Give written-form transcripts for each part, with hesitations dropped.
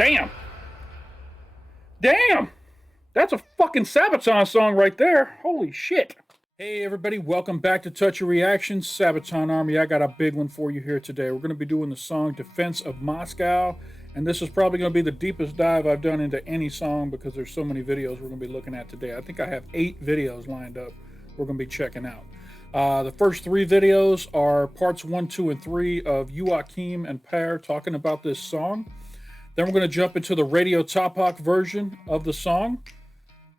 Damn! That's a fucking Sabaton song right there. Holy shit. Hey everybody, welcome back to Touch Your Reactions, Sabaton Army. I got a big one for you here today. We're going to be doing the song Defense of Moscow, and this is probably going to be the deepest dive I've done into any song because there's so many videos we're going to be looking at today. I think I have 8 videos lined up we're going to be checking out. The first 3 videos are parts 1, 2, and 3 of Joachim and Per talking about this song. Then we're going to jump into the Radio Tapok version of the song.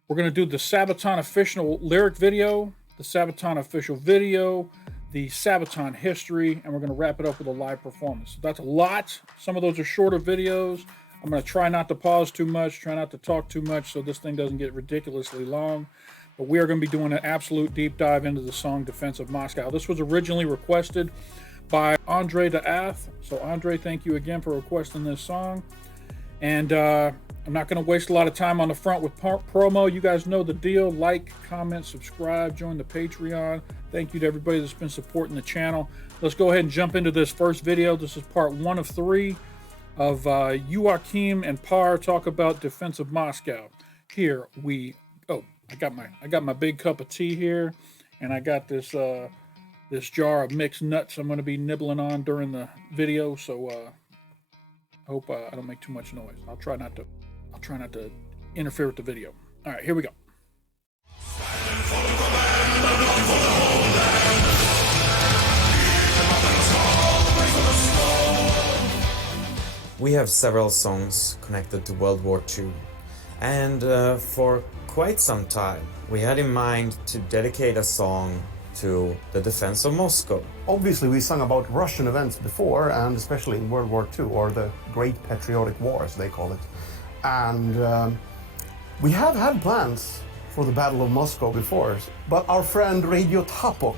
We're going to do the Sabaton official lyric video, the Sabaton official video, the Sabaton history, and we're going to wrap it up with a live performance. So that's a lot. Some of those are shorter videos. I'm going to try not to pause too much, try not to talk too much so this thing doesn't get ridiculously long. But we are going to be doing an absolute deep dive into the song Defense of Moscow. This was originally requested by Andre the Ath. So Andre, thank you again for requesting this song. And I'm not going to waste a lot of time on the front with promo. You guys know the deal. Like, comment, subscribe, join the Patreon. Thank you to everybody that's been supporting the channel. Let's go ahead and jump into this first video. This is part 1 of 3 of Joachim and Per talk about Defense of Moscow. Here we go. I got my big cup of tea here, and I got this this jar of mixed nuts I'm going to be nibbling on during the video. So I hope I don't make too much noise. I'll try not to interfere with the video. All right, here we go. We have several songs connected to World War II, and for quite some time we had in mind to dedicate a song to the defense of Moscow. Obviously we sung about Russian events before, and especially in World War II, or the Great Patriotic War as they call it. And we have had plans for the Battle of Moscow before, but our friend Radio Tapok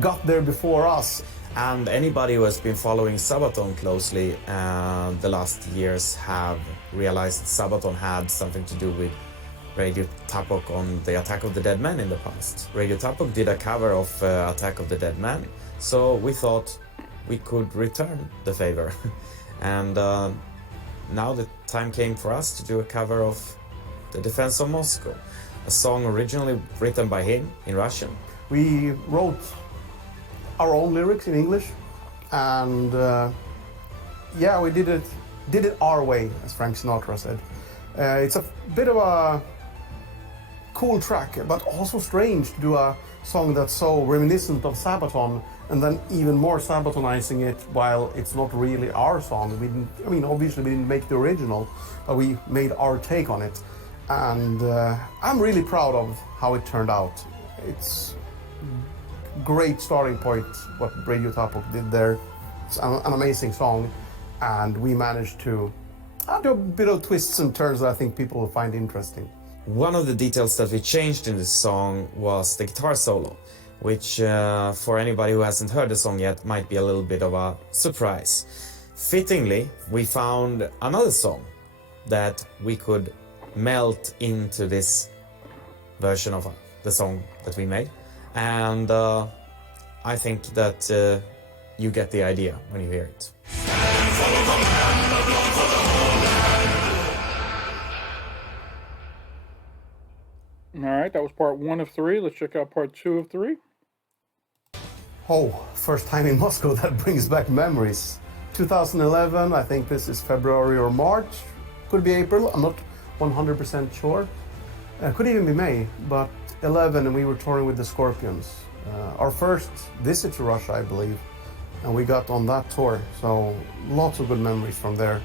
got there before us. And anybody who has been following Sabaton closely the last years have realized Sabaton had something to do with Radio Tapok on the Attack of the Dead Man in the past. Radio Tapok did a cover of Attack of the Dead Man, so we thought we could return the favor. And now the time came for us to do a cover of The Defense of Moscow, a song originally written by him in Russian. We wrote our own lyrics in English, and yeah, we did it our way, as Frank Sinatra said. It's a bit of a cool track, but also strange to do a song that's so reminiscent of Sabaton, and then even more Sabatonizing it while it's not really our song. Obviously we didn't make the original, but we made our take on it. And I'm really proud of how it turned out. It's great starting point what Radio Tapok did there. It's an amazing song, and we managed to do a bit of twists and turns that I think people will find interesting. One of the details that we changed in this song was the guitar solo, which for anybody who hasn't heard the song yet might be a little bit of a surprise. Fittingly, we found another song that we could melt into this version of the song that we made, and I think that you get the idea when you hear it. All right, that was part 1 of 3. Let's check out part 2 of 3. Oh, first time in Moscow, that brings back memories. 2011, I think this is February or March. Could be April, I'm not 100% sure. Could even be May, but 11, and we were touring with the Scorpions. Our first visit to Russia, I believe, and we got on that tour, so lots of good memories from there.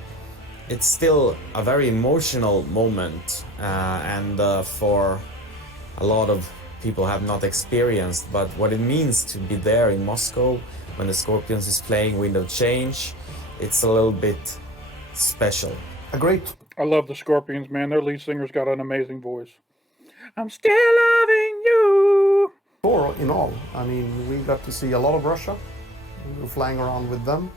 It's still a very emotional moment, and for a lot of people have not experienced, but what it means to be there in Moscow when the Scorpions is playing Wind of Change, it's a little bit special. I love the Scorpions, man. Their lead singer's got an amazing voice. I'm still loving you. Tour in all. I mean, we got to see a lot of Russia. We were flying around with them,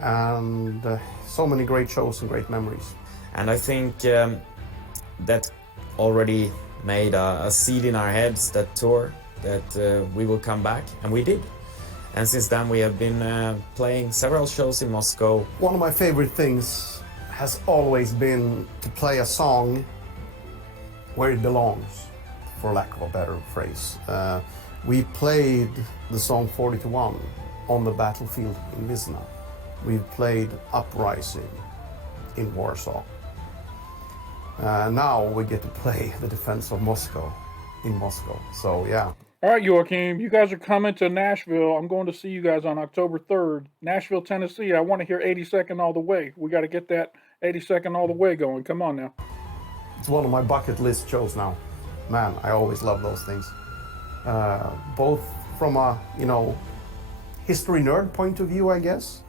and so many great shows and great memories. And I think that already made a seed in our heads, that tour, that we will come back, and we did. And since then we have been playing several shows in Moscow. One of my favorite things has always been to play a song where it belongs, for lack of a better phrase. We played the song 40-1 on the battlefield in Wisna. We've played Uprising in Warsaw. Now we get to play the defense of Moscow in Moscow. So yeah. All right, Joachim, you guys are coming to Nashville. I'm going to see you guys on October 3rd. Nashville, Tennessee. I want to hear 82nd All the Way. We got to get that 82nd All the Way going. Come on now. It's one of my bucket list shows now. Man, I always love those things. Both from a, history nerd point of view, I guess,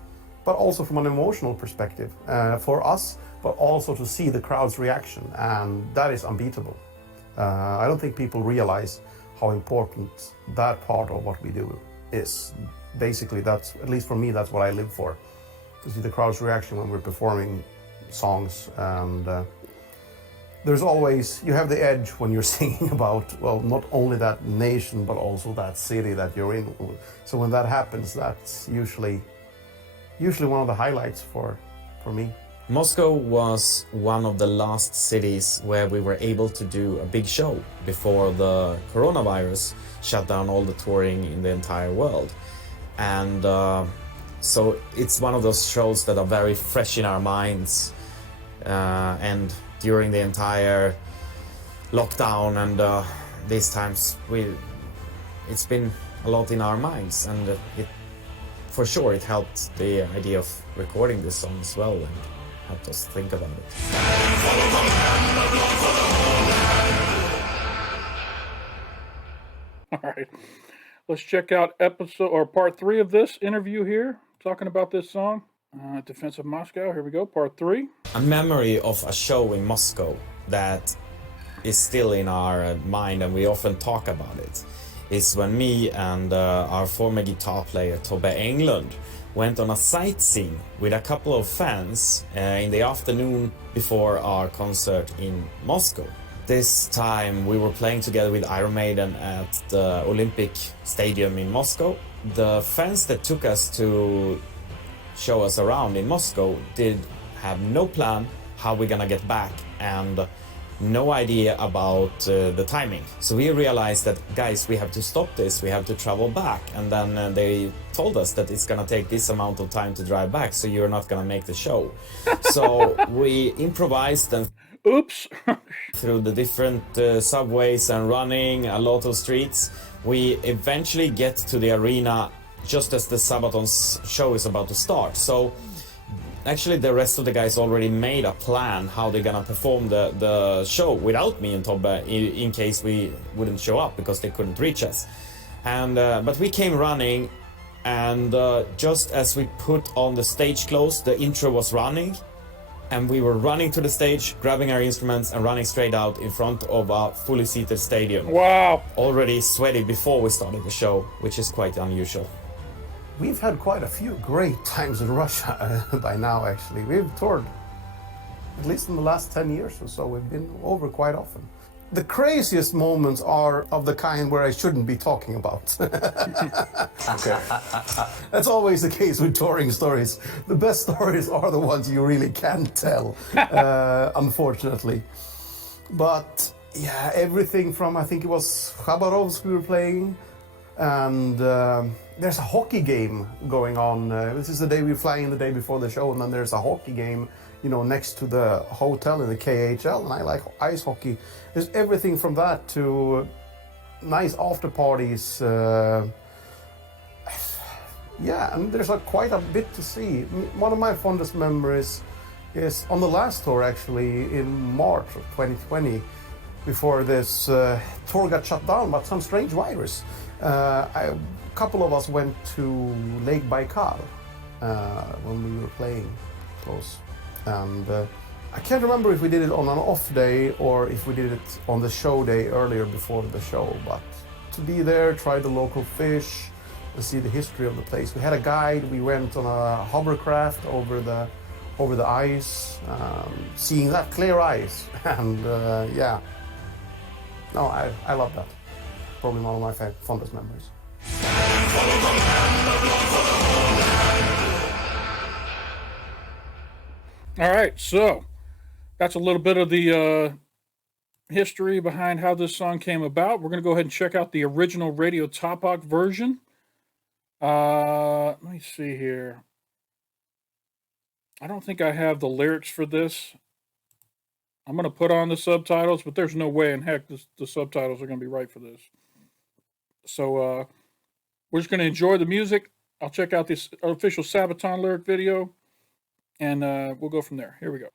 but also from an emotional perspective for us, but also to see the crowd's reaction, and that is unbeatable. I don't think people realize how important that part of what we do is. Basically, that's, at least for me, that's what I live for, to see the crowd's reaction when we're performing songs. And there's always, you have the edge when you're singing about, well, not only that nation, but also that city that you're in. So when that happens, that's usually one of the highlights for me. Moscow was one of the last cities where we were able to do a big show before the coronavirus shut down all the touring in the entire world. And so it's one of those shows that are very fresh in our minds. And during the entire lockdown and these times, it's been a lot in our minds, and for sure it helped the idea of recording this song as well, and helped us think about it. All right, let's check out part 3 of this interview here, talking about this song, Defense of Moscow. Here we go, part 3. A memory of a show in Moscow that is still in our mind, and we often talk about it, is when me and our former guitar player Tobbe Englund went on a sightseeing with a couple of fans in the afternoon before our concert in Moscow. This time we were playing together with Iron Maiden at the Olympic Stadium in Moscow. The fans that took us to show us around in Moscow did have no plan how we're gonna get back, and no idea about the timing. So we realized that, guys, we have to stop this, we have to travel back. And then they told us that it's gonna take this amount of time to drive back, so you're not gonna make the show. So we improvised and oops through the different subways and running a lot of streets. We eventually get to the arena just as the Sabaton's show is about to start. So actually the rest of the guys already made a plan how they're gonna perform the show without me and Tobbe in case we wouldn't show up because they couldn't reach us. And but we came running, and just as we put on the stage clothes, the intro was running, and we were running to the stage, grabbing our instruments and running straight out in front of a fully seated stadium. Wow. Already sweaty before we started the show, which is quite unusual. We've had quite a few great times in Russia by now, actually. We've toured, at least in the last 10 years or so, we've been over quite often. The craziest moments are of the kind where I shouldn't be talking about. Okay. That's always the case with touring stories. The best stories are the ones you really can't tell, unfortunately. But yeah, everything from, I think it was Khabarovsk we were playing, and there's a hockey game going on. This is the day we're flying the day before the show, and then there's a hockey game, next to the hotel in the KHL, and I like ice hockey. There's everything from that to nice after parties. Yeah, and there's quite a bit to see. One of my fondest memories is on the last tour, actually, in March of 2020, before this tour got shut down by some strange virus. A couple of us went to Lake Baikal when we were playing close, and I can't remember if we did it on an off day or if we did it on the show day earlier before the show, but to be there, try the local fish, and see the history of the place. We had a guide, we went on a hovercraft over the ice, seeing that clear ice, and yeah. No, I love that. Probably one of my fondest memories. All right, so that's a little bit of the history behind how this song came about. We're going to go ahead and check out the original Radio Tapok version. Let me see here. I don't think I have the lyrics for this. I'm going to put on the subtitles, but there's no way in heck the subtitles are going to be right for this. So we're just going to enjoy the music. I'll check out this official Sabaton lyric video, and we'll go from there. Here we go.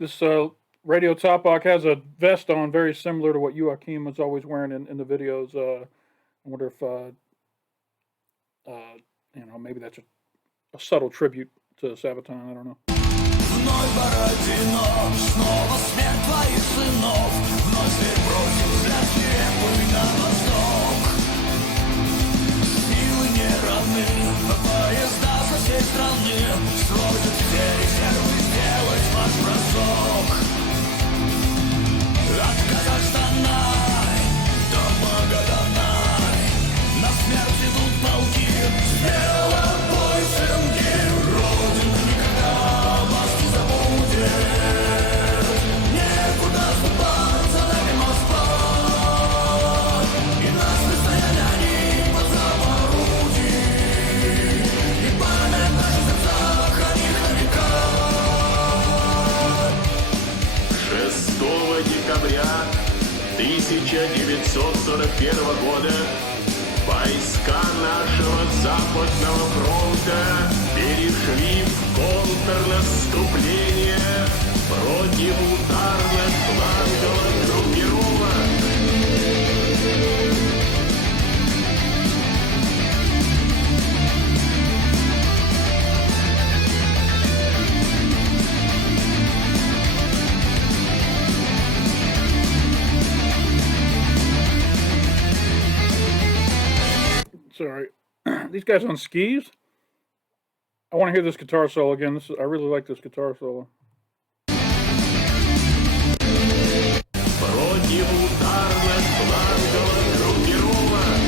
This Radio Tapok has a vest on very similar to what Joachim was always wearing in the videos. I wonder if, you know, maybe that's a subtle tribute to Sabaton. I don't know. Декабря 1941 года войска нашего Западного фронта перешли в контрнаступление против ударных фланговых группировок. Sorry, these guys on skis. I want to hear this guitar solo again. I really like this guitar solo. Против ударных фланговых группировок.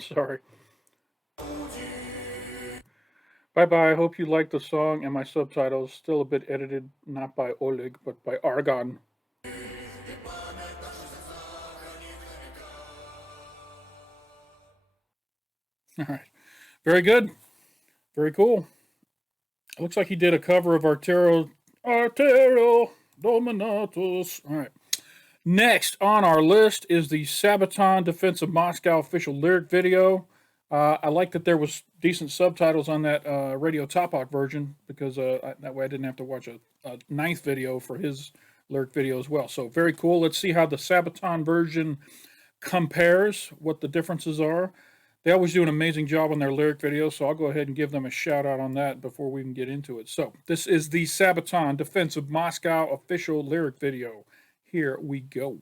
Sorry. Bye-bye. I hope you like the song and my subtitles. Still a bit edited, not by Oleg, but by Argon. All right. Very good. Very cool. It looks like he did a cover of Artero Dominatus. All right. Next on our list is the Sabaton Defense of Moscow official lyric video. I like that there was decent subtitles on that Radio Tapok version because that way I didn't have to watch a ninth video for his lyric video as well. So very cool. Let's see how the Sabaton version compares, what the differences are. They always do an amazing job on their lyric videos, so I'll go ahead and give them a shout out on that before we can get into it. So this is the Sabaton Defense of Moscow official lyric video. Here we go.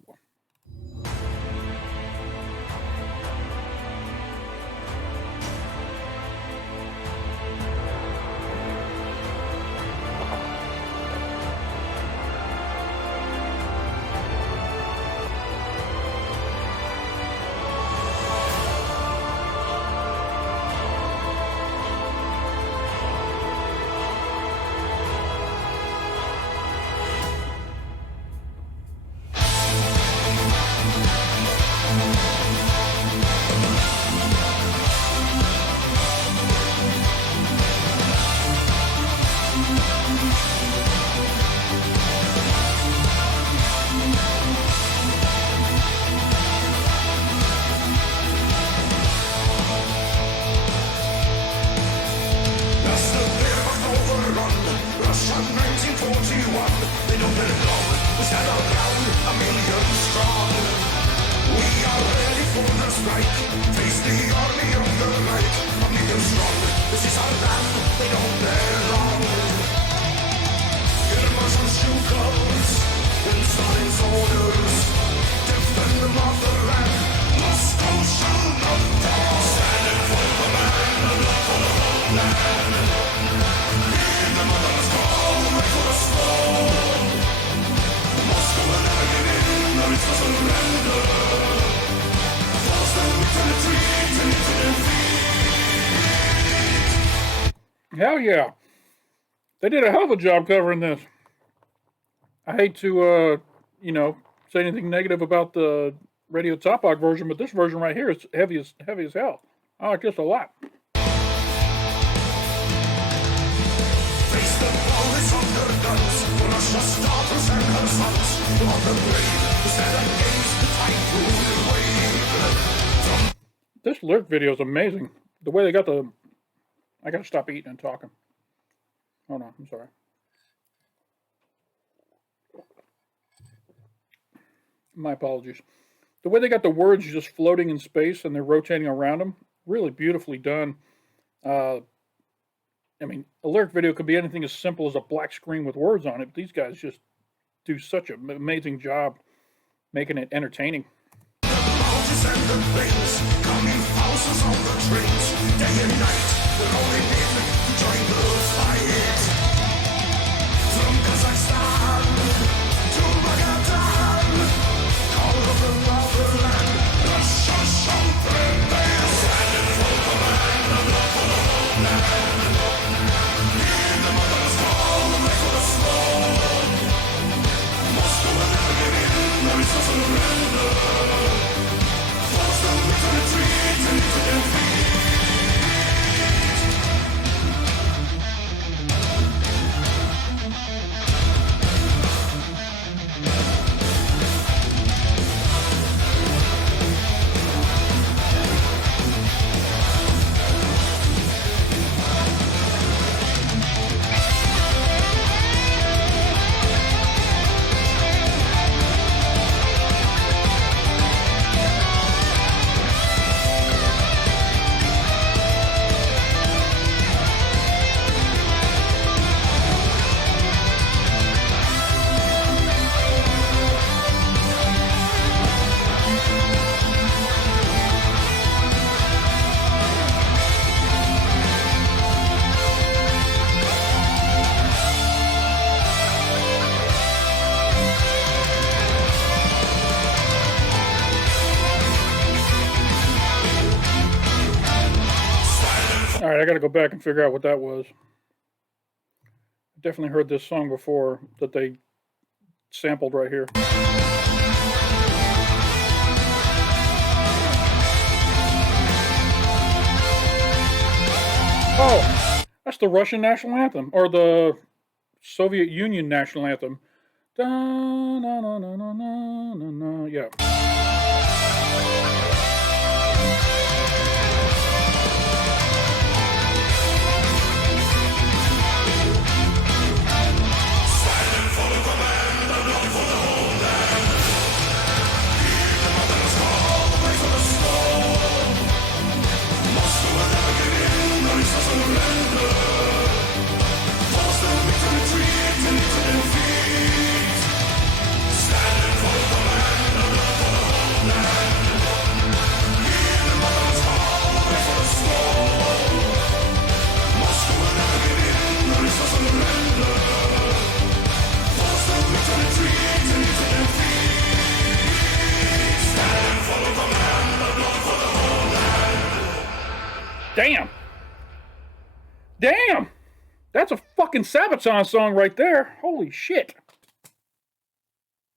Hell yeah. They did a hell of a job covering this. I hate to, say anything negative about the Radio Tapok version, but this version right here is heavy as hell. I like this a lot. This lyric video is amazing. The way they got the... I gotta stop eating and talking. Hold on, I'm sorry. My apologies. The way they got the words just floating in space and they're rotating around them, really beautifully done. I mean, a lyric video could be anything as simple as a black screen with words on it, but these guys just do such an amazing job making it entertaining. right, I got to go back and figure out what that was. Definitely heard this song before that they sampled right here. Oh, that's the Russian national anthem, or the Soviet Union national anthem. Da, na, na, na, na, na, na, na. Yeah. Damn. Damn. That's a fucking Sabaton song right there. Holy shit.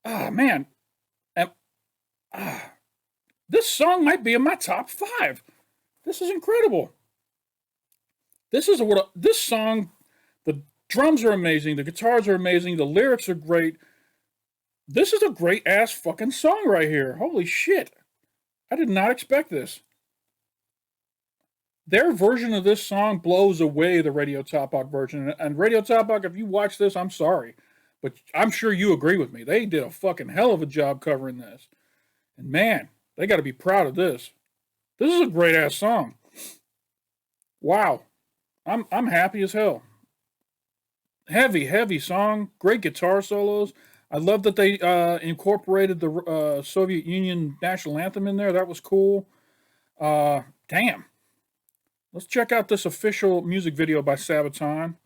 Ah, man. This song might be in my top 5. This is incredible. This song, the drums are amazing, the guitars are amazing, the lyrics are great. This is a great ass fucking song right here. Holy shit. I did not expect this. Their version of this song blows away the Radio Tapok version. And Radio Tapok, if you watch this, I'm sorry. But I'm sure you agree with me. They did a fucking hell of a job covering this. And man, they got to be proud of this. This is a great ass song. Wow. I'm happy as hell. Heavy song. Great guitar solos. I love that they incorporated the Soviet Union national anthem in there. That was cool. Damn. Let's check out this official music video by Sabaton,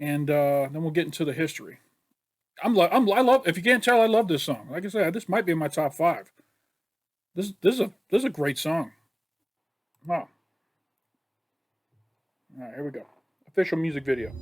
and then we'll get into the history. I love. If you can't tell, I love this song. Like I said, this might be in my top 5. This is a great song. Wow. All right, here we go. Official music video.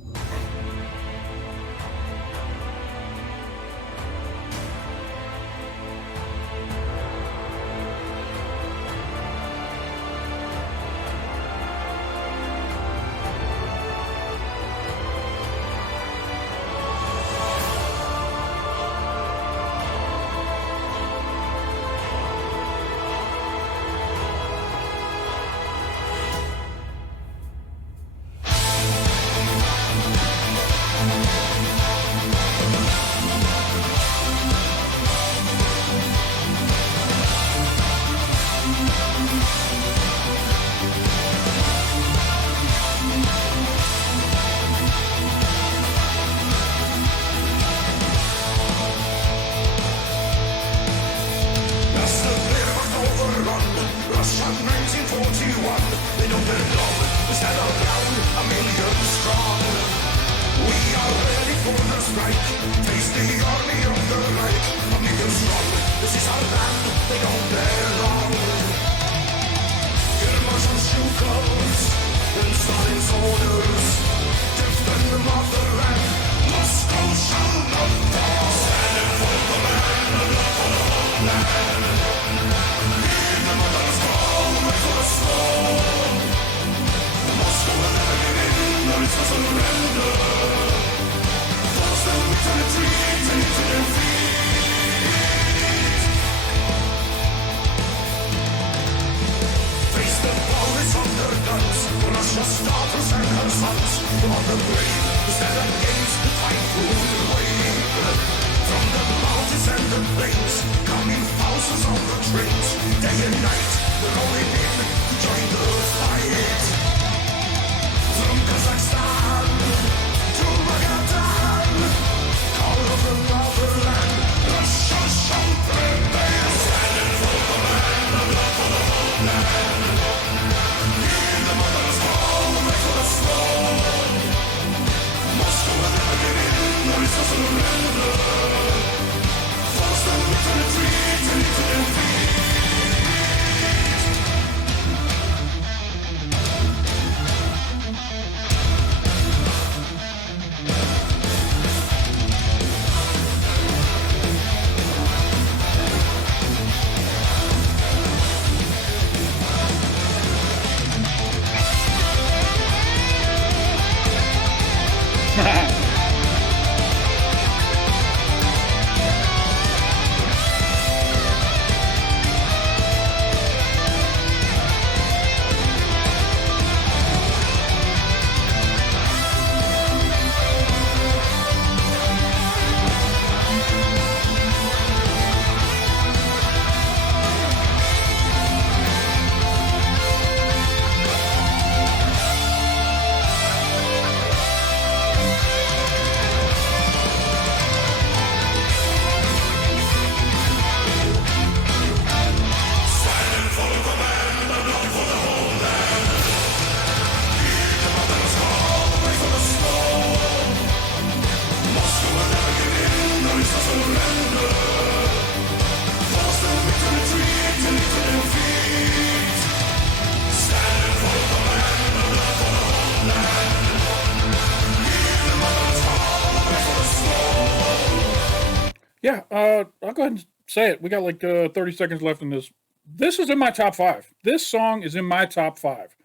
Yeah, I'll go ahead and say it. We got like 30 seconds left in this. This is in my top 5. This song is in my top 5.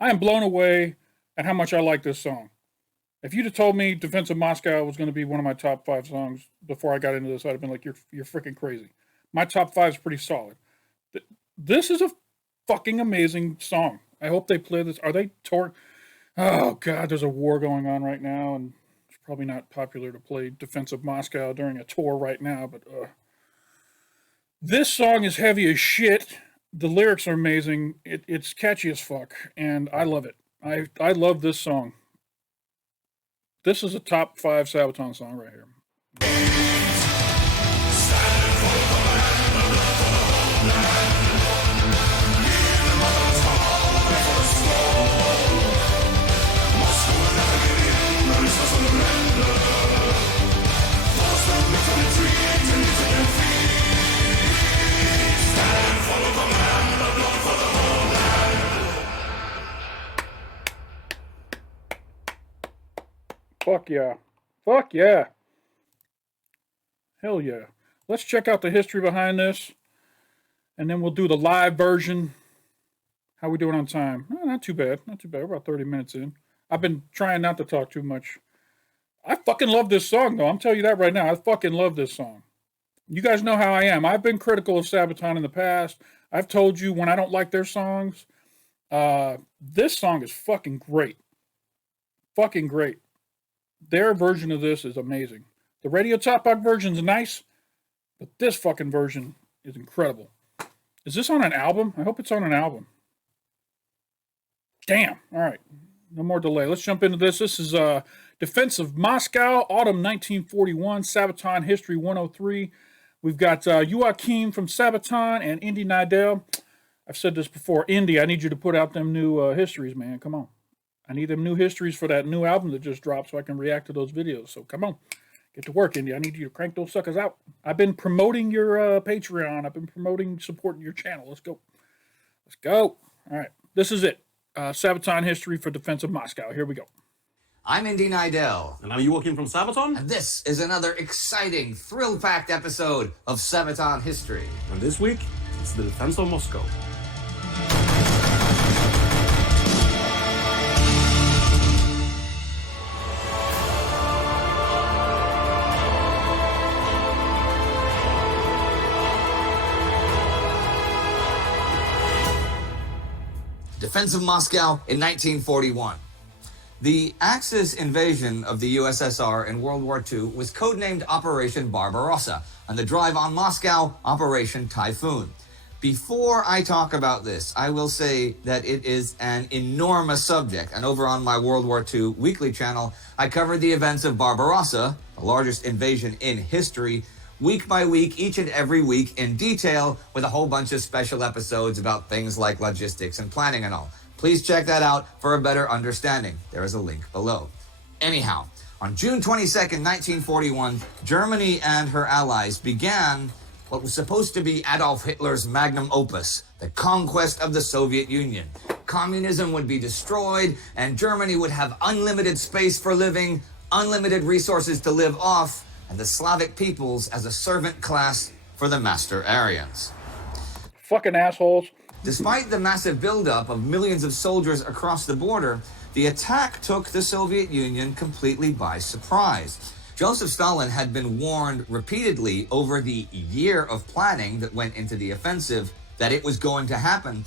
I am blown away at how much I like this song. If you'd have told me Defense of Moscow was going to be one of my top 5 songs before I got into this, I'd have been like, you're freaking crazy. My top 5 is pretty solid. This is a fucking amazing song. I hope they play this. Are they touring? Oh, God, there's a war going on right now, and it's probably not popular to play Defense of Moscow during a tour right now, but this song is heavy as shit. The lyrics are amazing. It's catchy as fuck, and I love it. I love this song. This is a top 5 Sabaton song right here. Fuck yeah. Fuck yeah. Hell yeah. Let's check out the history behind this, and then we'll do the live version. How we doing on time? Not too bad. Not too bad. We're about 30 minutes in. I've been trying not to talk too much. I fucking love this song, though. I'm telling you that right now. I fucking love this song. You guys know how I am. I've been critical of Sabaton in the past. I've told you when I don't like their songs. This song is fucking great. Fucking great. Their version of this is amazing. The Radio Tapok version is nice, but this fucking version is incredible. Is this on an album? I hope it's on an album. Damn. All right. No more delay. Let's jump into this. This is Defense of Moscow, Autumn 1941, Sabaton History 103. We've got Joachim from Sabaton and Indy Nidell. I've said this before. Indy, I need you to put out them new histories, man. Come on. I need them new histories for that new album that just dropped so I can react to those videos. So come on. Get to work, Indy. I need you to crank those suckers out. I've been promoting your Patreon. I've been promoting, supporting your channel. Let's go. Let's go. All right. This is it. Sabaton History for Defense of Moscow. Here we go. I'm Indy Nidell. And I'm Joachim from Sabaton. And this is another exciting, thrill-packed episode of Sabaton History. And this week, it's the Defense of Moscow. Defense of Moscow in 1941. The Axis invasion of the USSR in World War II was codenamed Operation Barbarossa, and the drive on Moscow, Operation Typhoon. Before I talk about this, I will say that it is an enormous subject, and over on my World War II weekly channel, I covered the events of Barbarossa, the largest invasion in history, week by week, each and every week in detail, with a whole bunch of special episodes about things like logistics and planning and all. Please check that out for a better understanding. There is a link below. Anyhow, on June 22nd, 1941, Germany and her allies began what was supposed to be Adolf Hitler's magnum opus, the conquest of the Soviet Union. Communism would be destroyed, and Germany would have unlimited space for living, unlimited resources to live off, and the Slavic peoples as a servant class for the master Aryans. Fucking assholes. Despite the massive buildup of millions of soldiers across the border, the attack took the Soviet Union completely by surprise. Joseph Stalin had been warned repeatedly over the year of planning that went into the offensive that it was going to happen,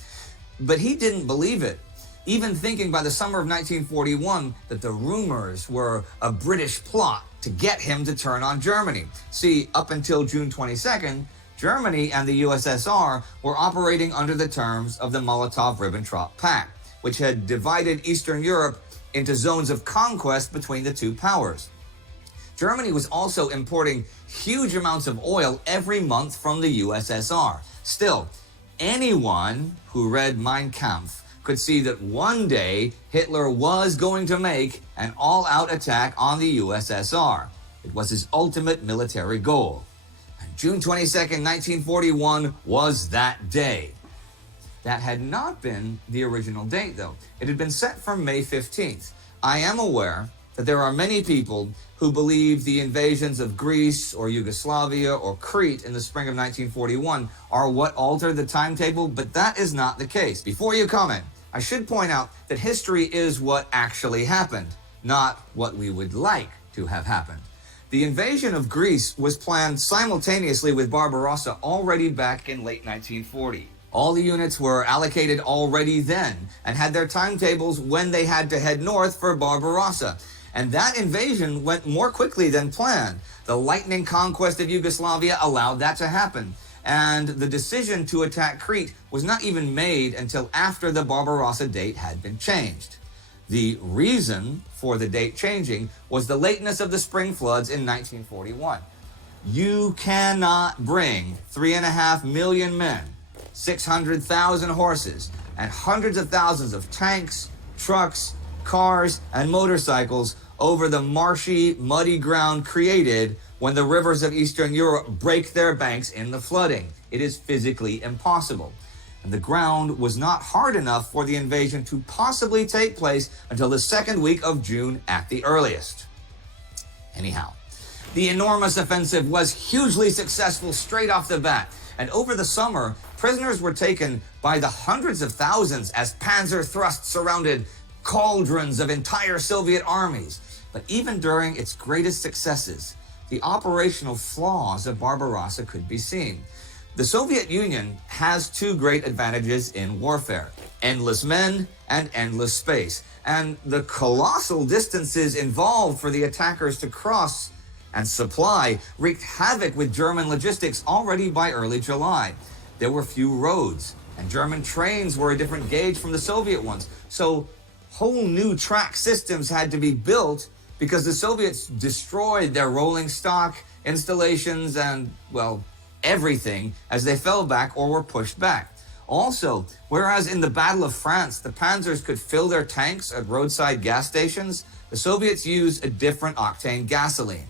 but he didn't believe it, even thinking by the summer of 1941 that the rumors were a British plot to get him to turn on Germany. See, up until June 22nd, Germany and the USSR were operating under the terms of the Molotov-Ribbentrop Pact, which had divided Eastern Europe into zones of conquest between the two powers. Germany was also importing huge amounts of oil every month from the USSR. Still, anyone who read Mein Kampf could see that one day Hitler was going to make an all-out attack on the USSR. It was his ultimate military goal. June 22nd, 1941 was that day. That had not been the original date, though. It had been set for May 15th. I am aware that there are many people who believe the invasions of Greece or Yugoslavia or Crete in the spring of 1941 are what altered the timetable, but that is not the case. Before you comment, I should point out that history is what actually happened, not what we would like to have happened. The invasion of Greece was planned simultaneously with Barbarossa already back in late 1940. All the units were allocated already then and had their timetables when they had to head north for Barbarossa. And that invasion went more quickly than planned. The lightning conquest of Yugoslavia allowed that to happen. And the decision to attack Crete was not even made until after the Barbarossa date had been changed. The reason for the date changing was the lateness of the spring floods in 1941. You cannot bring 3.5 million men, 600,000 horses, and hundreds of thousands of tanks, trucks, cars, and motorcycles over the marshy, muddy ground created when the rivers of Eastern Europe break their banks in the flooding. It is physically impossible. And the ground was not hard enough for the invasion to possibly take place until the second week of June at the earliest. Anyhow, the enormous offensive was hugely successful straight off the bat. And over the summer, prisoners were taken by the hundreds of thousands as panzer thrusts surrounded cauldrons of entire Soviet armies. But even during its greatest successes, the operational flaws of Barbarossa could be seen. The Soviet Union has two great advantages in warfare: endless men and endless space. And the colossal distances involved for the attackers to cross and supply wreaked havoc with German logistics already by early July. There were few roads, and German trains were a different gauge from the Soviet ones. So whole new track systems had to be built because the Soviets destroyed their rolling stock, installations, and, well, everything as they fell back or were pushed back. Also, whereas in the Battle of France, the panzers could fill their tanks at roadside gas stations, the Soviets used a different octane gasoline.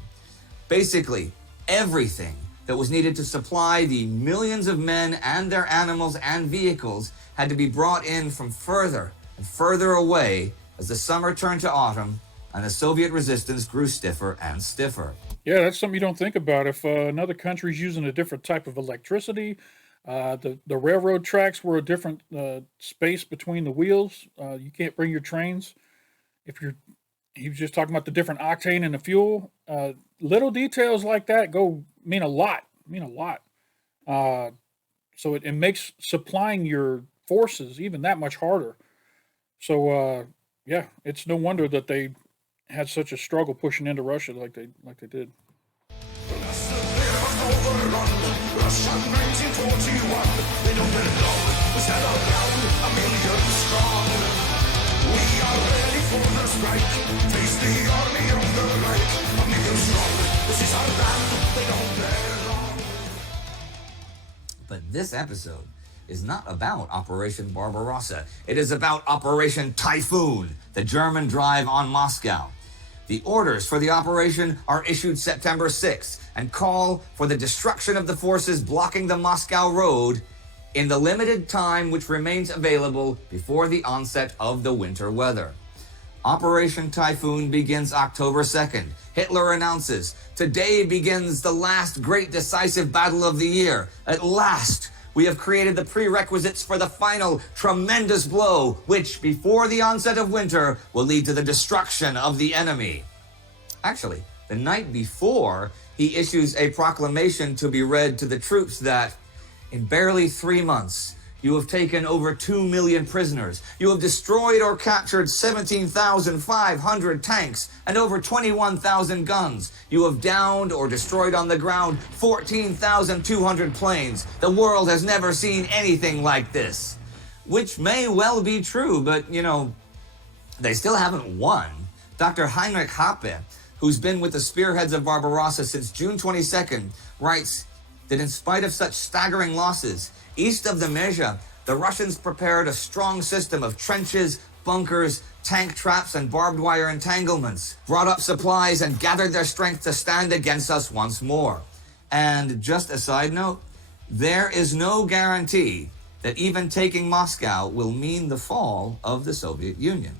Basically, everything that was needed to supply the millions of men and their animals and vehicles had to be brought in from further and further away as the summer turned to autumn and the Soviet resistance grew stiffer and stiffer. Yeah, that's something you don't think about. If another country's using a different type of electricity, the railroad tracks were a different space between the wheels. You can't bring your trains. He was just talking about the different octane in the fuel. Little details like that mean a lot. So it makes supplying your forces even that much harder. So yeah, it's no wonder that they had such a struggle pushing into Russia like they did. But this episode is not about Operation Barbarossa. It is about Operation Typhoon, the German drive on Moscow. The orders for the operation are issued September 6th and call for the destruction of the forces blocking the Moscow road in the limited time which remains available before the onset of the winter weather. Operation Typhoon begins October 2nd. Hitler announces, "Today begins the last great decisive battle of the year. At last, we have created the prerequisites for the final tremendous blow, which, before the onset of winter, will lead to the destruction of the enemy." Actually, the night before, he issues a proclamation to be read to the troops that, in barely 3 months, you have taken over 2 million prisoners. You have destroyed or captured 17,500 tanks and over 21,000 guns. You have downed or destroyed on the ground 14,200 planes. The world has never seen anything like this. Which may well be true, but, they still haven't won. Dr. Heinrich Happe, who's been with the spearheads of Barbarossa since June 22nd, writes that in spite of such staggering losses, east of the Meja, the Russians prepared a strong system of trenches, bunkers, tank traps, and barbed wire entanglements, brought up supplies, and gathered their strength to stand against us once more. And just a side note, there is no guarantee that even taking Moscow will mean the fall of the Soviet Union.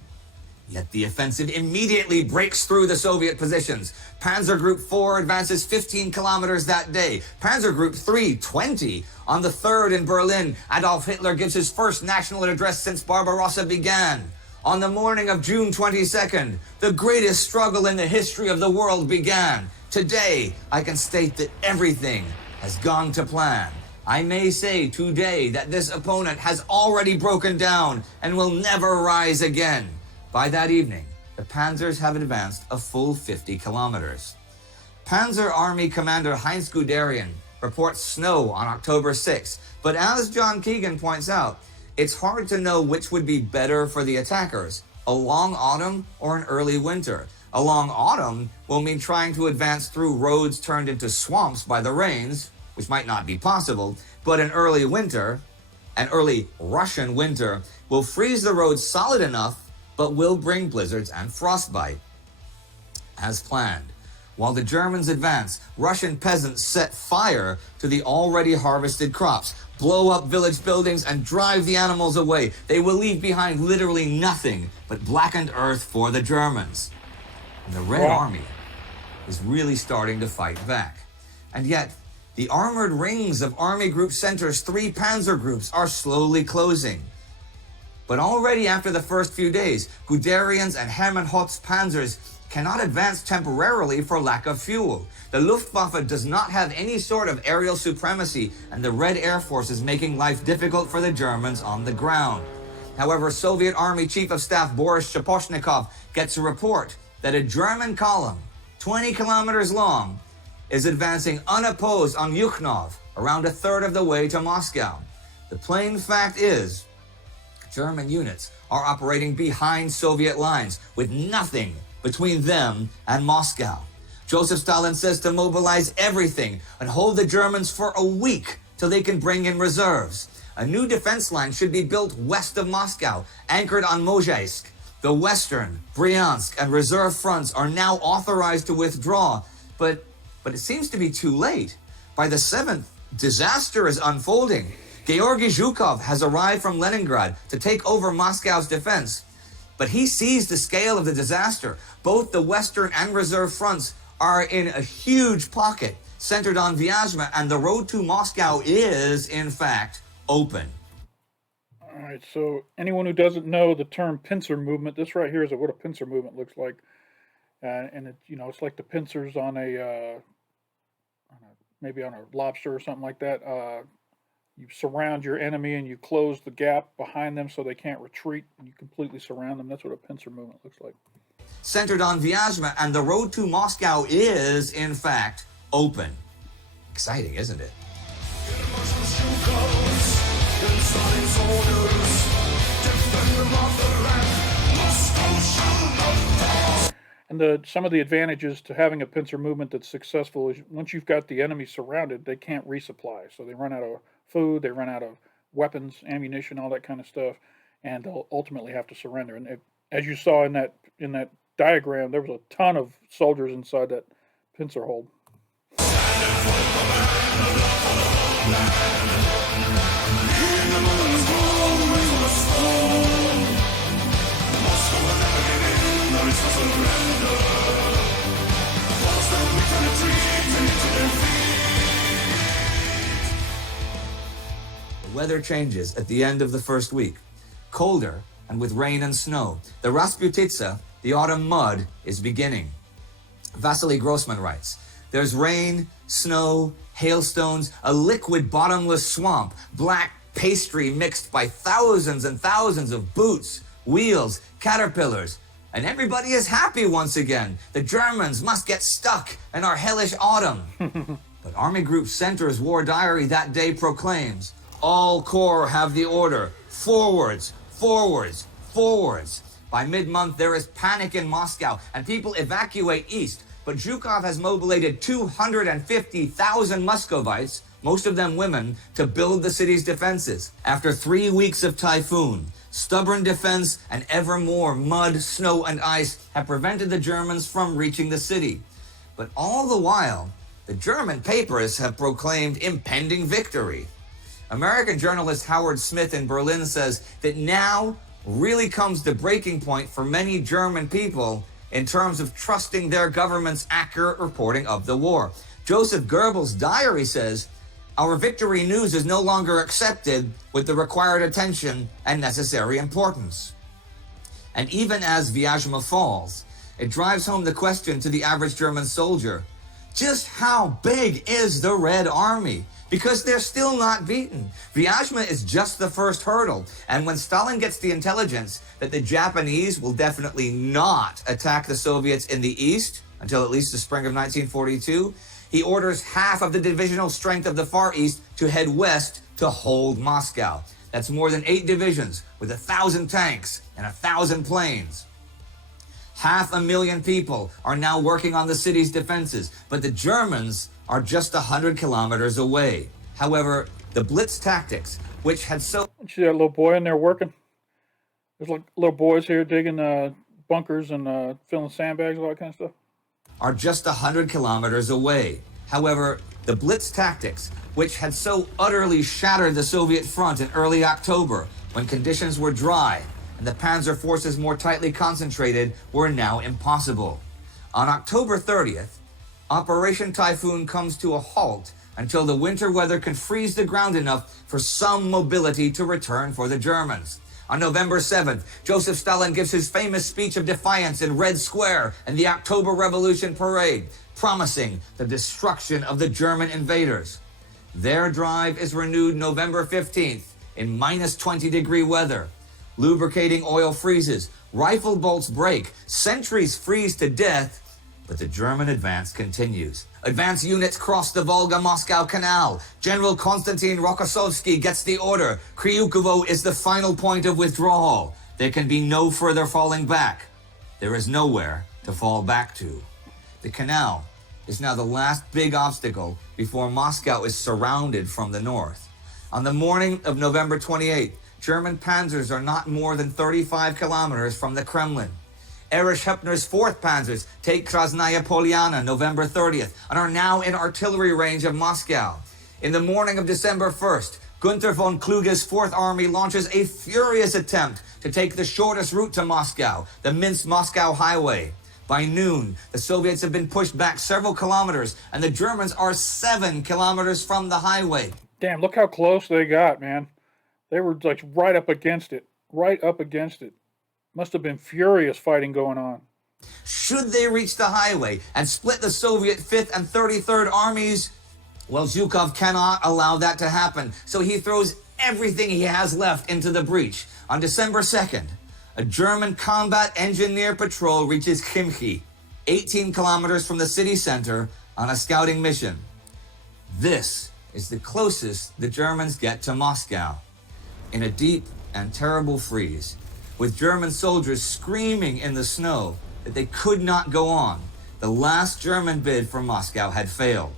Yet the offensive immediately breaks through the Soviet positions. Panzer Group 4 advances 15 kilometers that day. Panzer Group 3, 20. On the 3rd in Berlin, Adolf Hitler gives his first national address since Barbarossa began. On the morning of June 22nd, the greatest struggle in the history of the world began. Today, I can state that everything has gone to plan. I may say today that this opponent has already broken down and will never rise again. By that evening, the panzers have advanced a full 50 kilometers. Panzer Army Commander Heinz Guderian reports snow on October 6th, but as John Keegan points out, it's hard to know which would be better for the attackers, a long autumn or an early winter. A long autumn will mean trying to advance through roads turned into swamps by the rains, which might not be possible, but an early Russian winter, will freeze the roads solid enough but will bring blizzards and frostbite. As planned, while the Germans advance, Russian peasants set fire to the already harvested crops, blow up village buildings, and drive the animals away. They will leave behind literally nothing but blackened earth for the Germans. And the Red Army is really starting to fight back. And yet, the armored rings of Army Group Center's 3 panzer groups are slowly closing. But already after the first few days, Guderian's and Hermann Hoth's panzers cannot advance temporarily for lack of fuel. The Luftwaffe does not have any sort of aerial supremacy, and the Red Air Force is making life difficult for the Germans on the ground. However, Soviet Army Chief of Staff Boris Shaposhnikov gets a report that a German column, 20 kilometers long, is advancing unopposed on Yukhnov, around a third of the way to Moscow. The plain fact is, German units are operating behind Soviet lines with nothing between them and Moscow. Joseph Stalin says to mobilize everything and hold the Germans for a week till they can bring in reserves. A new defense line should be built west of Moscow, anchored on Mozhaisk. The Western, Bryansk, and reserve fronts are now authorized to withdraw, but it seems to be too late. By the 7th, disaster is unfolding. Georgy Zhukov has arrived from Leningrad to take over Moscow's defense. But he sees the scale of the disaster. Both the Western and reserve fronts are in a huge pocket centered on Vyazma, and the road to Moscow is, in fact, open. All right, so anyone who doesn't know the term pincer movement, this right here is what a pincer movement looks like. And it's like the pincers on maybe on a lobster or something like that. You surround your enemy and you close the gap behind them so they can't retreat. You completely surround them. That's what a pincer movement looks like. Centered on Vyazma, and the road to Moscow is, in fact, open. Exciting, isn't it? And some of the advantages to having a pincer movement that's successful is once you've got the enemy surrounded, they can't resupply. So they run out of food, they run out of weapons, ammunition, all that kind of stuff, and they'll ultimately have to surrender. And as you saw in that diagram, there was a ton of soldiers inside that pincer hold. The weather changes at the end of the first week. Colder and with rain and snow. The Rasputitsa, the autumn mud, is beginning. Vasily Grossman writes, there's rain, snow, hailstones, a liquid bottomless swamp, black pastry mixed by thousands and thousands of boots, wheels, caterpillars, and everybody is happy once again. The Germans must get stuck in our hellish autumn. But Army Group Center's war diary that day proclaims, all corps have the order, forwards, forwards, forwards. By mid-month, there is panic in Moscow, and people evacuate east. But Zhukov has mobilized 250,000 Muscovites, most of them women, to build the city's defenses. After 3 weeks of typhoon, stubborn defense and ever more mud, snow, and ice have prevented the Germans from reaching the city. But all the while, the German papers have proclaimed impending victory. American journalist Howard Smith in Berlin says that now really comes the breaking point for many German people in terms of trusting their government's accurate reporting of the war. Joseph Goebbels' diary says, "Our victory news is no longer accepted with the required attention and necessary importance." And even as Vyazma falls, it drives home the question to the average German soldier, just how big is the Red Army? Because they're still not beaten. Vyazma is just the first hurdle. And when Stalin gets the intelligence that the Japanese will definitely not attack the Soviets in the east until at least the spring of 1942, he orders half of the divisional strength of the Far East to head west to hold Moscow. That's more than 8 divisions with 1,000 tanks and 1,000 planes. 500,000 people are now working on the city's defenses, but the Germans are just 100 kilometers away. However, the Blitz tactics, which had so... You see that little boy in there working? There's like little boys here digging bunkers and filling sandbags, all that kind of stuff. ...are just 100 kilometers away. However, the Blitz tactics, which had so utterly shattered the Soviet front in early October, when conditions were dry and the Panzer forces more tightly concentrated, were now impossible. On October 30th, Operation Typhoon comes to a halt until the winter weather can freeze the ground enough for some mobility to return for the Germans. On November 7th, Joseph Stalin gives his famous speech of defiance in Red Square in the October Revolution Parade, promising the destruction of the German invaders. Their drive is renewed November 15th in minus 20-degree weather. Lubricating oil freezes, rifle bolts break, sentries freeze to death, but the German advance continues. Advance units cross the Volga-Moscow Canal. General Konstantin Rokossovsky gets the order. Kryukovo is the final point of withdrawal. There can be no further falling back. There is nowhere to fall back to. The canal is now the last big obstacle before Moscow is surrounded from the north. On the morning of November 28th, German panzers are not more than 35 kilometers from the Kremlin. Erich Hübner's 4th Panzers take Krasnaya Polyana November 30th and are now in artillery range of Moscow. In the morning of December 1st, Gunther von Kluge's 4th Army launches a furious attempt to take the shortest route to Moscow, the Minsk-Moscow Highway. By noon, the Soviets have been pushed back several kilometers, and the Germans are 7 kilometers from the highway. Damn, look how close they got, man. They were like right up against it. Right up against it. Must have been furious fighting going on. Should they reach the highway and split the Soviet 5th and 33rd armies? Well, Zhukov cannot allow that to happen, so he throws everything he has left into the breach. On December 2nd, a German combat engineer patrol reaches Khimki, 18 kilometers from the city center, on a scouting mission. This is the closest the Germans get to Moscow. In a deep and terrible freeze, with German soldiers screaming in the snow that they could not go on, the last German bid for Moscow had failed.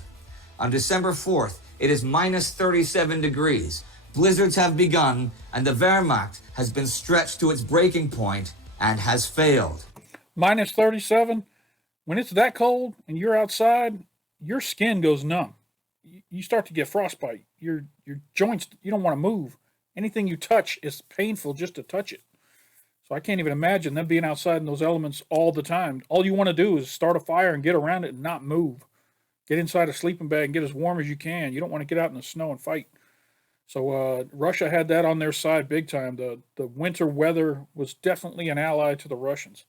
On December 4th, it is minus 37 degrees. Blizzards have begun, and the Wehrmacht has been stretched to its breaking point and has failed. Minus 37? When it's that cold and you're outside, your skin goes numb. You start to get frostbite. Your joints, you don't want to move. Anything you touch is painful just to touch it. So I can't even imagine them being outside in those elements all the time. All you want to do is start a fire and get around it and not move. Get inside a sleeping bag and get as warm as you can. You don't want to get out in the snow and fight. So Russia had that on their side big time. The winter weather was definitely an ally to the Russians.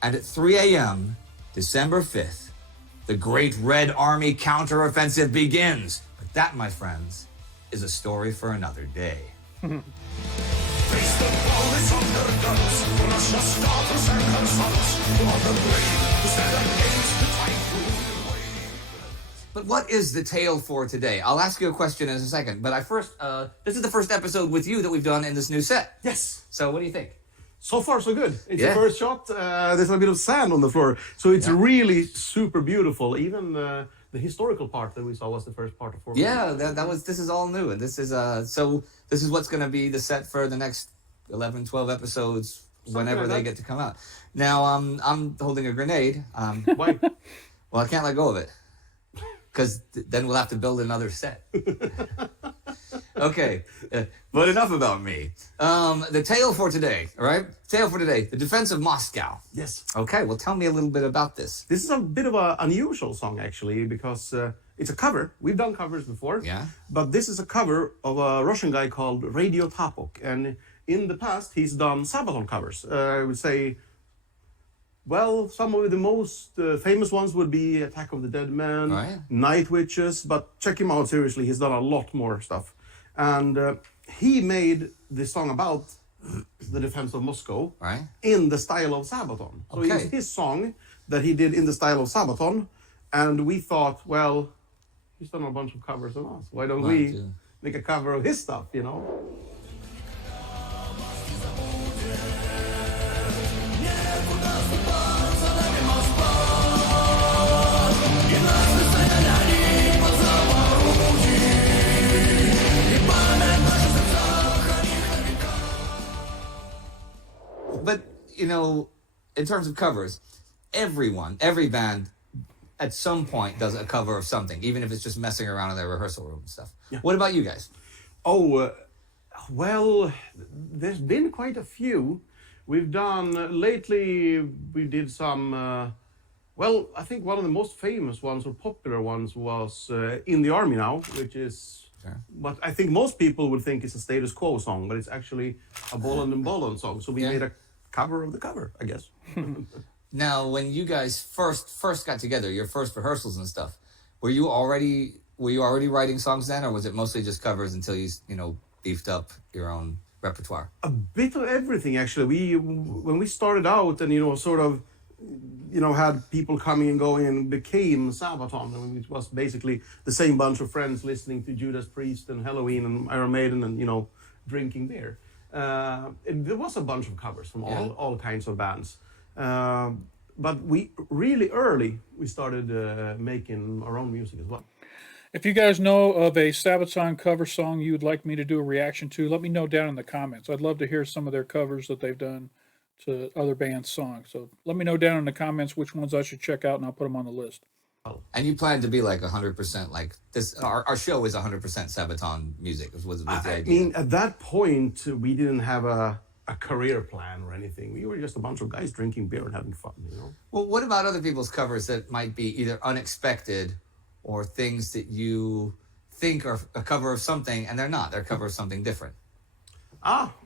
And at 3 a.m., December 5th, the Great Red Army counteroffensive begins. But that, my friends, is a story for another day. But what is the tale for today? I'll ask you a question in a second, but this is the first episode with you that we've done in this new set. Yes. So what do you think? So far, so good. It's Yeah. the first shot. There's a bit of sand on the floor. So it's really super beautiful. Even the historical part that we saw was the first part of Formula. Yeah, this is all new. And this is this is what's going to be the set for the next 11, 12 episodes whenever like they that. get to come out. Now, I'm holding a grenade. Why? Well, I can't let go of it because then we'll have to build another set. Okay, but enough about me. The tale for today, all right? Tale for today, the defense of Moscow. Yes. Okay, well, tell me a little bit about this. This is a bit of an unusual song, actually, because it's a cover. We've done covers before. Yeah. But this is a cover of a Russian guy called Radio Tapok. And in the past, he's done Sabaton covers. I would say, well, some of the most famous ones would be Attack of the Dead Man, Right. Night Witches, but check him out seriously. He's done a lot more stuff. And he made this song about the defense of Moscow Right. in the style of Sabaton. So Okay. it's his song that he did in the style of Sabaton. And we thought, well, he's done a bunch of covers on us. Why don't Why we do- make a cover of his stuff, you know? But, you know, in terms of covers, every band at some point does a cover of something, even if it's just messing around in their rehearsal room and stuff. Yeah. What about you guys? Oh, well, there's been quite a few. We've done, lately, we did some, well, I think one of the most famous ones or popular ones was In the Army Now, which is what I think most people would think is a status quo song, but it's actually a Bolland and Bolland song. So we Yeah. made a cover of the cover, I guess. Now, when you guys first got together, your first rehearsals and stuff, were you already writing songs then, or was it mostly just covers until you beefed up your own repertoire? A bit of everything, actually. When we started out and, sort of, had people coming and going and became Sabaton. I mean, it was basically the same bunch of friends listening to Judas Priest and Halloween and Iron Maiden and, drinking beer. And there was a bunch of covers from all kinds of bands. But we really early, we started making our own music as well. If you guys know of a Sabaton cover song you would like me to do a reaction to, let me know down in the comments. I'd love to hear some of their covers that they've done to other bands' songs. So let me know down in the comments which ones I should check out, and I'll put them on the list. And you plan to be like 100% like this. Our show is 100% Sabaton music. Was the I idea? mean, at that point, we didn't have a career plan or anything. We were just a bunch of guys drinking beer and having fun. Well, what about other people's covers that might be either unexpected or things that you think are a cover of something and they're not? They're a cover of something different.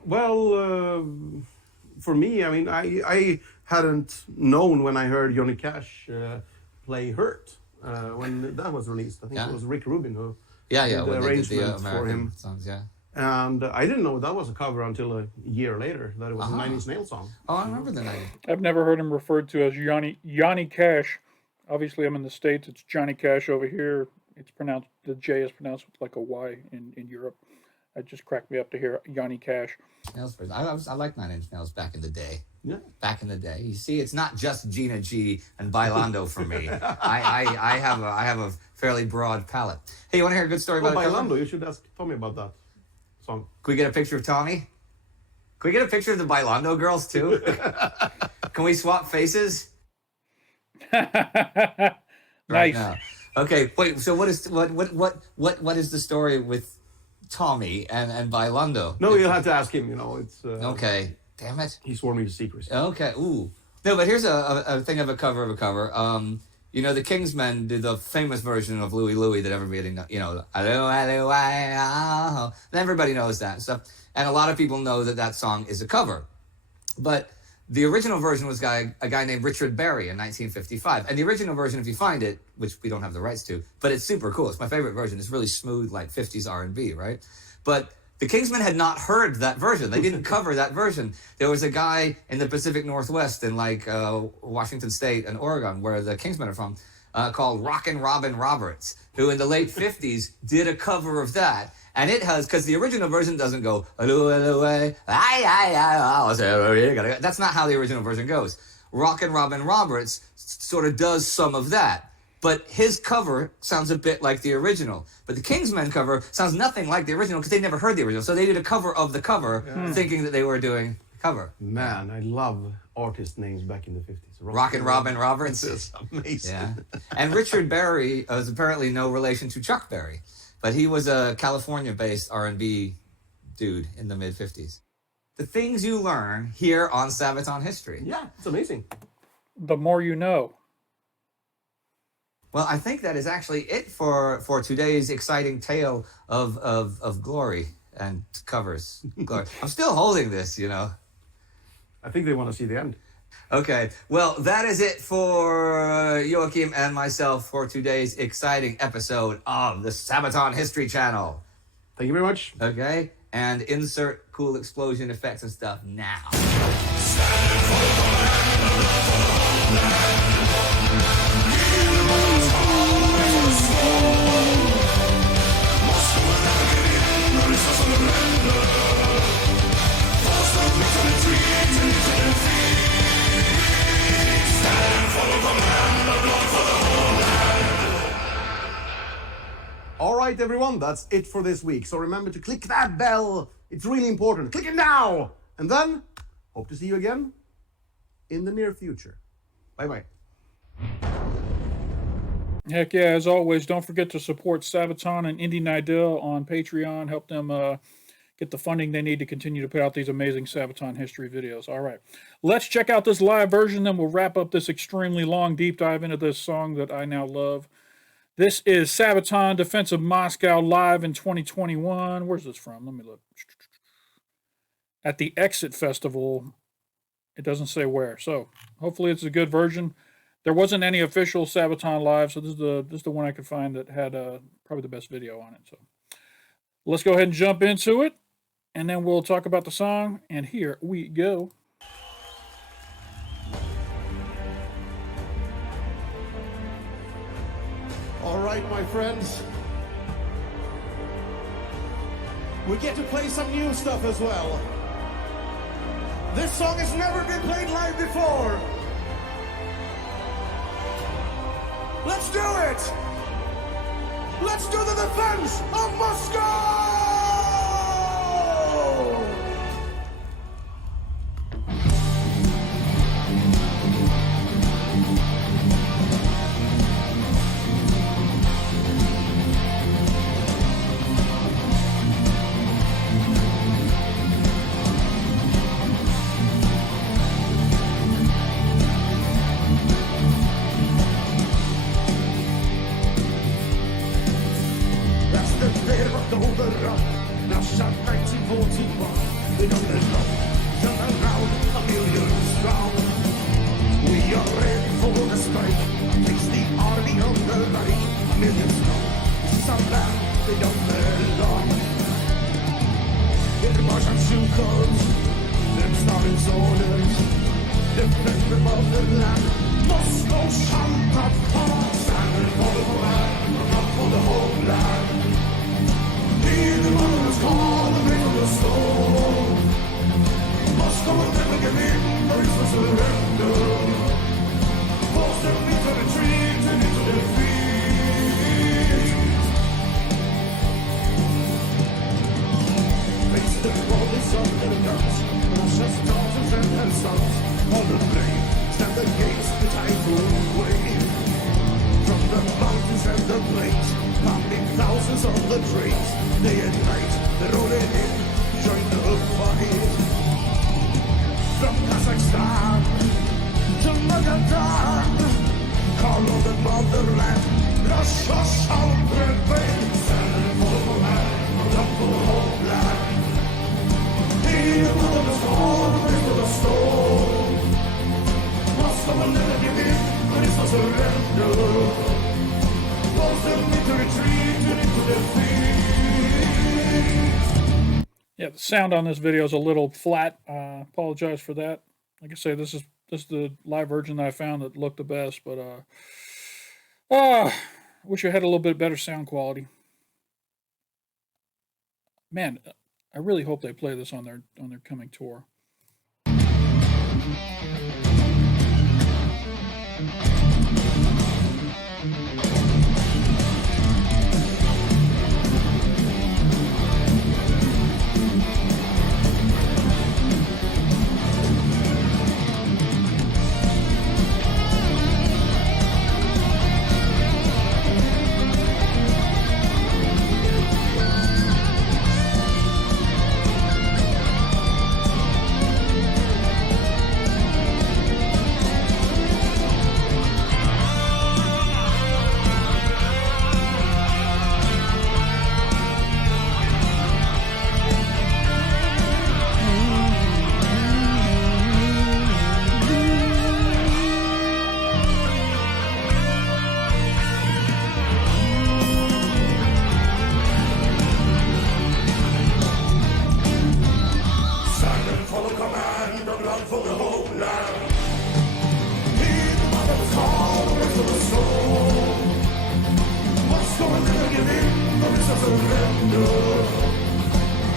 Well, for me, I mean, I hadn't known when I heard Johnny Cash play Hurt when that was released. I think it was Rick Rubin who Yeah, did the when they did the arrangements American for him. songs, yeah. And I didn't know that was a cover until a year later, that it was a Nine Inch Nails song. Oh, I remember the night. I've never heard him referred to as Johnny Cash. Obviously, I'm in the States. It's Johnny Cash over here. It's pronounced, the J is pronounced like a Y in Europe. It just cracked me up to hear Johnny Cash. Nails first. I like Nine Inch Nails back in the day. Yeah. Back in the day. You see, it's not just Gina G and Bailando for me. I have a fairly broad palette. Hey, you want to hear a good story Well, about a cover? Bailando, you should ask Tommy about that song. Can we get a picture of Tommy? Can we get a picture of the Bailando girls too? Can we swap faces? Nice. Right now. Okay, wait. So what is the story with Tommy and Bailando? No, you'll have to ask him. It's Okay. Damn it. he swore me to secrecy. Okay. Ooh. No, but here's a thing of a cover of a cover. The Kingsmen did the famous version of Louie Louie that everybody knows. Hello, hello, hello. Everybody knows that stuff. And a lot of people know that song is a cover. But the original version was a guy named Richard Berry in 1955. And the original version, if you find it, which we don't have the rights to, but it's super cool. It's my favorite version. It's really smooth, like 50s R&B, right? But the Kingsmen had not heard that version. They didn't cover that version. There was a guy in the Pacific Northwest in Washington State and Oregon, where the Kingsmen are from, called Rockin' Robin Roberts, who in the late 50s did a cover of that. And it has, because the original version doesn't go, hello, hello, that's not how the original version goes. Rockin' Robin Roberts sort of does some of that. But his cover sounds a bit like the original. But the Kingsmen cover sounds nothing like the original because they never heard the original. So they did a cover of the cover, thinking that they were doing the cover. Man, I love artist names back in the 50s. Rockin' Robin Roberts. It's amazing. Yeah. And Richard Berry is apparently no relation to Chuck Berry. but he was a California-based R&B dude in the mid-50s. The things you learn here on Sabaton History. Yeah, it's amazing. The more you know. Well, I think that is actually it for today's exciting tale of glory and covers. Glory. I'm still holding this, you know. I think they want to see the end. Okay, well, that is it for Joachim and myself for today's exciting episode of the Sabaton History Channel. Thank you very much. Okay, and insert cool explosion effects and stuff now. All right, everyone, that's it for this week. So remember to click that bell. It's really important. Click it now. And then, hope to see you again in the near future. Bye-bye. Heck yeah, as always, don't forget to support Sabaton and Indy Nidell on Patreon. Help them get the funding they need to continue to put out these amazing Sabaton history videos. All right, let's check out this live version, then we'll wrap up this extremely long deep dive into this song that I now love. This is Sabaton Defense of Moscow live in 2021. Where's this from? Let me look. At the Exit Festival. It doesn't say where. So hopefully it's a good version. There wasn't any official Sabaton live, so this is the one I could find that had probably the best video on it. So let's go ahead and jump into it, and then we'll talk about the song. And here we go. All right, my friends. We get to play some new stuff as well. This song has never been played live before. Let's do it! Let's do the defense of Moscow! Nasza 1941, we don't let go, turn around a million strong. We are ready for the strike, face the army of the light, a million strong. This is our land, we don't belong. In the Martian shoe codes, them starting soldiers, defend the motherland. Moscow shall not fall, standing for the land, not for the whole land. Hear the mother's call, the ring of the storm. Moscow will never give in, there is no surrender. Force them into retreat and into defeat. Face the volleys of the guns, Russia's daughters and their sons. On the plain, stand against the typhoon wave. From the mountains and the plains, pounding thousands on the trains. Day and night, they're rolling in, join the fight. From Kazakhstan to Magadan, call on the motherland, Russia shall prevail. Stand for the land, not for the whole land. Hear the mother's call, the ring of the storm. Moscow will never give in, there is no surrender. Force them into retreat and into defeat. Yeah, the sound on this video is a little flat. Apologize for that. Like I say, this is the live version that I found that looked the best, but wish I had a little bit better sound quality. Man, I really hope they play this on their coming tour.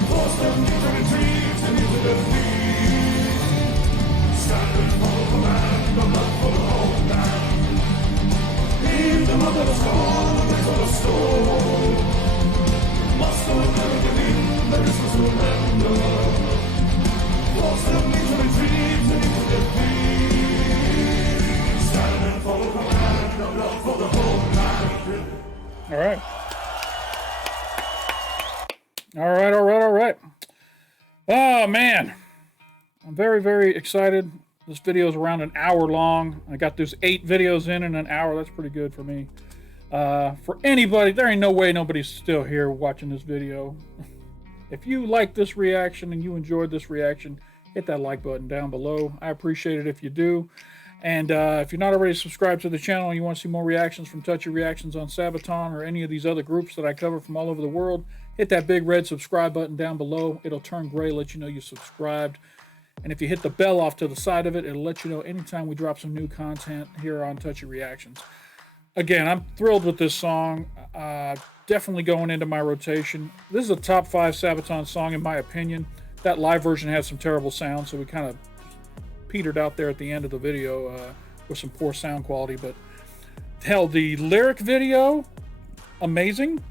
Force them into retreat and into defeat. Stand and follow command, the blood for the homeland. Leave them under the storm, the for the storm. Must never give in, there is no surrender. Force them into retreat and into defeat. Stand and follow command, the blood for the homeland. All right. All right. Oh, man. I'm very, very excited. This video is around an hour long. I got those 8 videos in an hour. That's pretty good for me. For anybody, there ain't no way nobody's still here watching this video. If you like this reaction and you enjoyed this reaction, hit that like button down below. I appreciate it if you do. And if you're not already subscribed to the channel and you want to see more reactions from Touchy Reactions on Sabaton or any of these other groups that I cover from all over the world, hit that big red subscribe button down below. It'll turn gray, let you know you subscribed. And if you hit the bell off to the side of it, it'll let you know anytime we drop some new content here on Touchy Reactions. Again, I'm thrilled with this song. Definitely going into my rotation. This is a top 5 Sabaton song in my opinion. That live version had some terrible sound, so we kind of petered out there at the end of the video with some poor sound quality. But hell, the lyric video, amazing.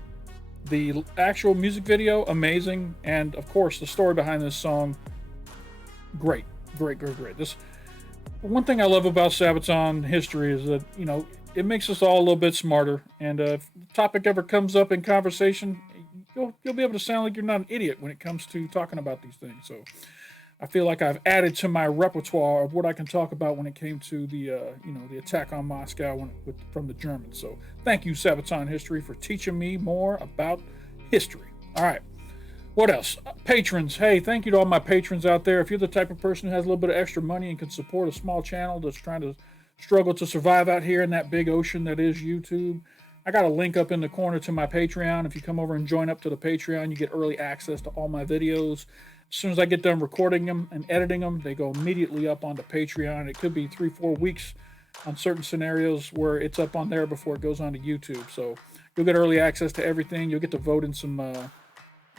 The actual music video, amazing. And of course, the story behind this song, great. This one thing I love about Sabaton history is that, you know, it makes us all a little bit smarter. And if the topic ever comes up in conversation, you'll be able to sound like you're not an idiot when it comes to talking about these things. So I feel like I've added to my repertoire of what I can talk about when it came to the, you know, the attack on Moscow from the Germans. So thank you, Sabaton History, for teaching me more about history. All right. What else? Patrons. Hey, thank you to all my patrons out there. If you're the type of person who has a little bit of extra money and can support a small channel that's trying to struggle to survive out here in that big ocean that is YouTube, I got a link up in the corner to my Patreon. If you come over and join up to the Patreon, you get early access to all my videos. As soon as I get done recording them and editing them, they go immediately up onto Patreon. It could be 3-4 weeks on certain scenarios where it's up on there before it goes onto YouTube. So you'll get early access to everything. You'll get to vote in some,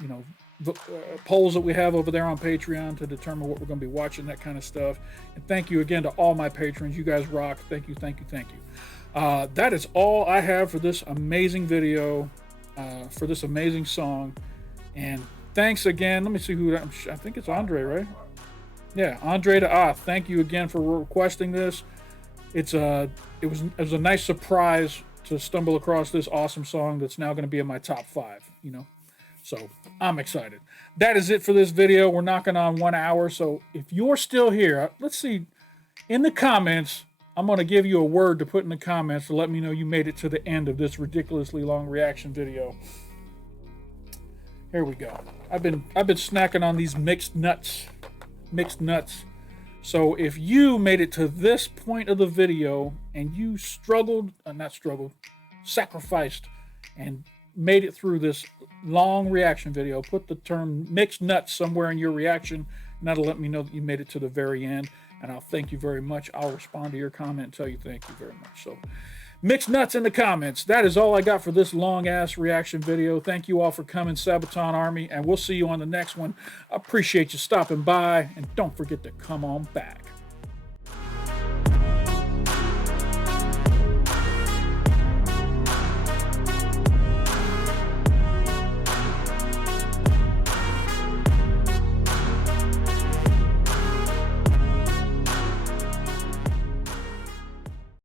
you know, polls that we have over there on Patreon to determine what we're going to be watching, that kind of stuff. And thank you again to all my patrons. You guys rock. Thank you. That is all I have for this amazing video, for this amazing song. And thanks again. Let me see who, I think it's Andre, right? Yeah, Andre de Oth. Thank you again for requesting this. It was a nice surprise to stumble across this awesome song that's now going to be in my top 5, you know. So I'm excited. That is it for this video. We're knocking on 1 hour. So if you're still here, let's see, in the comments, I'm going to give you a word to put in the comments to let me know you made it to the end of this ridiculously long reaction video. Here we go. I've been snacking on these mixed nuts. So if you made it to this point of the video and you sacrificed and made it through this long reaction video, put the term mixed nuts somewhere in your reaction, and that'll let me know that you made it to the very end, and I'll thank you very much. I'll respond to your comment and tell you thank you very much. So mixed nuts in the comments. That is all I got for this long ass reaction video. Thank you all for coming, Sabaton Army, and we'll see you on the next one. I appreciate you stopping by, and don't forget to come on back.